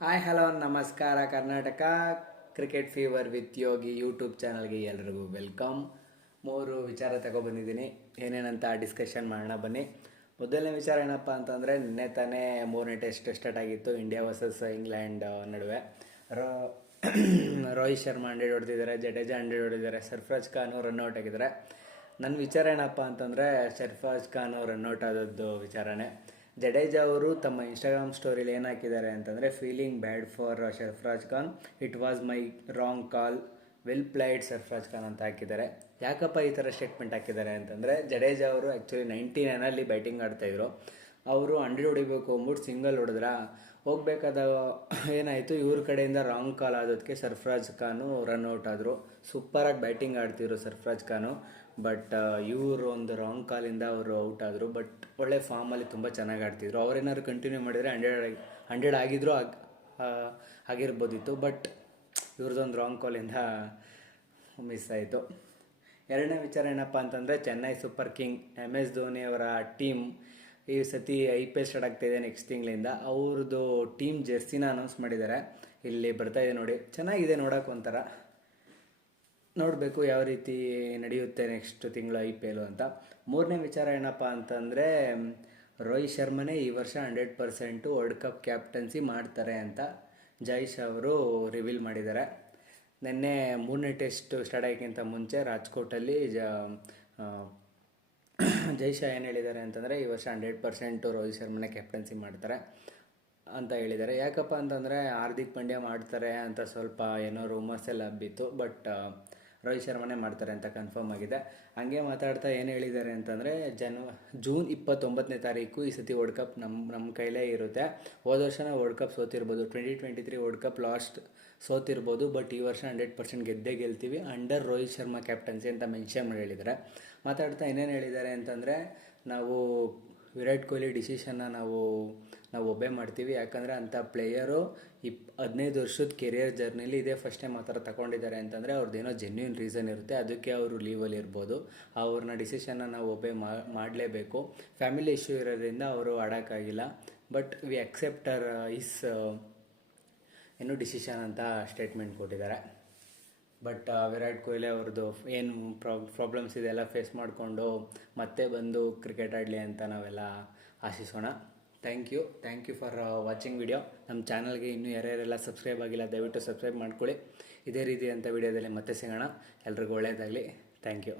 Hi hello ನಮಸ್ಕಾರ Karnataka cricket fever with Yogi YouTube ಚಾನಲ್ಗೆ ಎಲ್ರಿಗೂ ವೆಲ್ಕಮ್. 3 ವಿಚಾರ ತಗೊಬಂದಿದ್ದೀನಿ, ಏನೇನಂತ ಡಿಸ್ಕಷನ್ ಮಾಡೋಣ ಬನ್ನಿ. ಮೊದಲನೇ ವಿಚಾರ ಏನಪ್ಪ ಅಂತಂದರೆ, ನಿನ್ನೆ ತಾನೇ 3ನೇ ಟೆಸ್ಟ್ ಸ್ಟಾರ್ಟ್ ಆಗಿತ್ತು ಇಂಡಿಯಾ ವರ್ಸಸ್ ಇಂಗ್ಲೆಂಡ್ ನಡುವೆ. ರೋಹಿತ್ ಶರ್ಮಾ 100 ಹೊಡೆದಿದ್ದಾರೆ, ಜಡೇಜಾ 100 ಹೊಡೆದಿದ್ದಾರೆ, ಸರ್ಫರಾಜ್ ಖಾನ್ ರನ್ಔಟ್ ಆಗಿದ್ದಾರೆ. ನನ್ನ ವಿಚಾರ ಏನಪ್ಪ ಅಂತಂದರೆ, ಸರ್ಫರಾಜ್ ಖಾನ್ ರನ್ಔಟ್ ಆದದ್ದು ವಿಚಾರನೇ. ಜಡೇಜಾ ಅವರು ತಮ್ಮ ಇನ್ಸ್ಟಾಗ್ರಾಮ್ ಸ್ಟೋರಿಲಿ ಏನು ಹಾಕಿದ್ದಾರೆ ಅಂತಂದರೆ, feeling bad for Sarfaraz Khan, it was my wrong call, well played Sarfaraz Khan ಅಂತ ಹಾಕಿದ್ದಾರೆ. ಯಾಕಪ್ಪ ಈ ಥರ ಸ್ಟೇಟ್ಮೆಂಟ್ ಹಾಕಿದ್ದಾರೆ ಅಂತಂದರೆ, ಜಡೇಜಾ ಅವರು ಆ್ಯಕ್ಚುಲಿ 99 ಬ್ಯಾಟಿಂಗ್ ಆಡ್ತಾಯಿದ್ರು. ಅವರು 100 ಹೊಡಿಬೇಕು ಅಂದ್ಬಿಟ್ಟು ಸಿಂಗಲ್ ಹೊಡೆದ್ರ, ಹೋಗಬೇಕಾದ ಏನಾಯಿತು, ಇವ್ರ ಕಡೆಯಿಂದ ರಾಂಗ್ ಕಾಲ್ ಆದೋದಕ್ಕೆ ಸರ್ಫರಾಜ್ ಖಾನು ರನ್ಔಟ್ ಆದರು. ಸೂಪರಾಗಿ ಬ್ಯಾಟಿಂಗ್ ಆಡ್ತಿದ್ರು ಸರ್ಫರಾಜ್ ಖಾನು, ಬಟ್ ಇವರು ಒಂದು ರಾಂಗ್ ಕಾಲಿಂದ ಅವರು ಔಟ್ ಆದರು. ಬಟ್ ಒಳ್ಳೆ ಫಾರ್ಮಲ್ಲಿ ತುಂಬ ಚೆನ್ನಾಗಿ ಆಡ್ತಿದ್ರು. ಅವರೇನಾದ್ರು ಕಂಟಿನ್ಯೂ ಮಾಡಿದರೆ 100 ಆಗಿದ್ರೂ ಆಗಿರ್ಬೋದಿತ್ತು. ಬಟ್ ಇವ್ರದ್ದೊಂದು ರಾಂಗ್ ಕಾಲಿಂದ ಮಿಸ್ ಆಯಿತು. ಎರಡನೇ ವಿಚಾರ ಏನಪ್ಪ ಅಂತಂದರೆ, Chennai super king MS Dhoni ಅವರ ಟೀಮ್ ಈ ಸತಿ IPL ಸ್ಟಾರ್ಟ್ ಆಗ್ತಾಯಿದೆ ನೆಕ್ಸ್ಟ್ ತಿಂಗಳಿಂದ. ಅವ್ರದ್ದು ಟೀಮ್ ಜೆರ್ಸಿನ ಅನೌನ್ಸ್ ಮಾಡಿದ್ದಾರೆ. ಇಲ್ಲಿ ಬರ್ತಾಯಿದೆ ನೋಡಿ, ಚೆನ್ನಾಗಿದೆ ನೋಡೋಕೆ ಒಂಥರ. ನೋಡಬೇಕು ಯಾವ ರೀತಿ ನಡೆಯುತ್ತೆ ನೆಕ್ಸ್ಟ್ ತಿಂಗಳು IPL ಅಂತ. ಮೂರನೇ ವಿಚಾರ ಏನಪ್ಪ ಅಂತಂದರೆ, ರೋಹಿತ್ ಶರ್ಮನೇ ಈ ವರ್ಷ 100% ವರ್ಲ್ಡ್ ಕಪ್ ಕ್ಯಾಪ್ಟನ್ಸಿ ಮಾಡ್ತಾರೆ ಅಂತ ಜೈಶ್ ಅವರು ರಿವೀಲ್ ಮಾಡಿದ್ದಾರೆ. ನಿನ್ನೆ 3ನೇ ಟೆಸ್ಟ್ ಸ್ಟಾರ್ಟ್ ಆಗೋಕ್ಕಿಂತ ಮುಂಚೆ ರಾಜ್ಕೋಟಲ್ಲಿ ಜೈಶಾ ಏನು ಹೇಳಿದ್ದಾರೆ ಅಂತಂದರೆ, ಈ ವರ್ಷ 100% ರೋಹಿತ್ ಶರ್ಮನೇ ಕ್ಯಾಪ್ಟನ್ಸಿ ಮಾಡ್ತಾರೆ ಅಂತ ಹೇಳಿದ್ದಾರೆ. ಯಾಕಪ್ಪ ಅಂತಂದರೆ, ಹಾರ್ದಿಕ್ ಪಾಂಡ್ಯ ಮಾಡ್ತಾರೆ ಅಂತ ಸ್ವಲ್ಪ ಏನೋ ರೂಮರ್ಸ್ ಎಲ್ಲ ಹಬ್ಬಿತ್ತು. ಬಟ್ ರೋಹಿತ್ ಶರ್ಮನೇ ಮಾಡ್ತಾರೆ ಅಂತ ಕನ್ಫರ್ಮ್ ಆಗಿದೆ. ಹಂಗೆ ಮಾತಾಡ್ತಾ ಏನು ಹೇಳಿದ್ದಾರೆ ಅಂತಂದರೆ, ಜೂನ್ 29ನೇ ತಾರೀಕು ಈ ಸತಿ ವರ್ಲ್ಡ್ ಕಪ್ ನಮ್ಮ ಕೈಲೇ ಇರುತ್ತೆ. ಹೋದ ವರ್ಷನೇ ವರ್ಲ್ಡ್ ಕಪ್ ಸೋತಿರ್ಬೋದು, 2023 ವರ್ಲ್ಡ್ ಕಪ್ ಲಾಸ್ಟ್ ಸೋತಿರ್ಬೋದು. ಬಟ್ ಈ ವರ್ಷ 100% ಗೆದ್ದೇ ಗೆಲ್ತೀವಿ ಅಂಡರ್ ರೋಹಿತ್ ಶರ್ಮಾ ಕ್ಯಾಪ್ಟನ್ಸಿ ಅಂತ ಮೆನ್ಷನ್ ಮಾಡಿ ಹೇಳಿದ್ದಾರೆ. ಮಾತಾಡ್ತಾ ಇನ್ನೇನು ಹೇಳಿದ್ದಾರೆ ಅಂತಂದರೆ, ನಾವು ವಿರಾಟ್ ಕೊಹ್ಲಿ ಡಿಸಿಷನ್ನ ನಾವು ಒಬ್ಬೇ ಮಾಡ್ತೀವಿ. ಯಾಕಂದರೆ ಅಂಥ ಪ್ಲೇಯರು 15 ವರ್ಷದ ಕೆರಿಯರ್ ಜರ್ನಿಲಿ ಇದೇ ಫಸ್ಟ್ ಟೈಮ್ ಆ ಥರ ತಗೊಂಡಿದ್ದಾರೆ ಅಂತಂದರೆ ಅವ್ರದ್ದೇನೋ ಜೆನ್ಯೂನ್ ರೀಸನ್ ಇರುತ್ತೆ. ಅದಕ್ಕೆ ಅವರು ಲೀವಲ್ಲಿ ಇರ್ಬೋದು. ಅವ್ರನ್ನ ಡಿಸಿಷನ್ನ ನಾವು ಒಬ್ಬೇ ಮಾಡಲೇಬೇಕು. ಫ್ಯಾಮಿಲಿ ಇಶ್ಯೂ ಇರೋದ್ರಿಂದ ಅವರು ಆಡೋಕ್ಕಾಗಿಲ್ಲ. ಬಟ್ ವಿ ಅಕ್ಸೆಪ್ಟರ್ ಇಸ್ ಏನು ಡಿಸಿಷನ್ ಅಂತ ಸ್ಟೇಟ್ಮೆಂಟ್ ಕೊಟ್ಟಿದ್ದಾರೆ. ಬಟ್ ವಿರಾಟ್ ಕೊಹ್ಲಿ ಅವ್ರದ್ದು ಏನು ಪ್ರಾಬ್ಲಮ್ಸ್ ಇದೆಲ್ಲ ಫೇಸ್ ಮಾಡಿಕೊಂಡು ಮತ್ತೆ ಬಂದು ಕ್ರಿಕೆಟ್ ಆಡಲಿ ಅಂತ ನಾವೆಲ್ಲ ಆಶಿಸೋಣ. Thank you for watching video. ನಮ್ಮ ಚಾನಲ್ಗೆ ಇನ್ನೂ ಯಾರ್ಯಾರೆಲ್ಲ ಸಬ್ಸ್ಕ್ರೈಬ್ ಆಗಿಲ್ಲ ದಯವಿಟ್ಟು ಸಬ್ಸ್ಕ್ರೈಬ್ ಮಾಡ್ಕೊಳ್ಳಿ. ಇದೇ ರೀತಿ ಅಂಥ ವಿಡಿಯೋದಲ್ಲಿ ಮತ್ತೆ ಸಿಗೋಣ. ಎಲ್ರಿಗೂ ಒಳ್ಳೆಯದಾಗಲಿ. Thank you.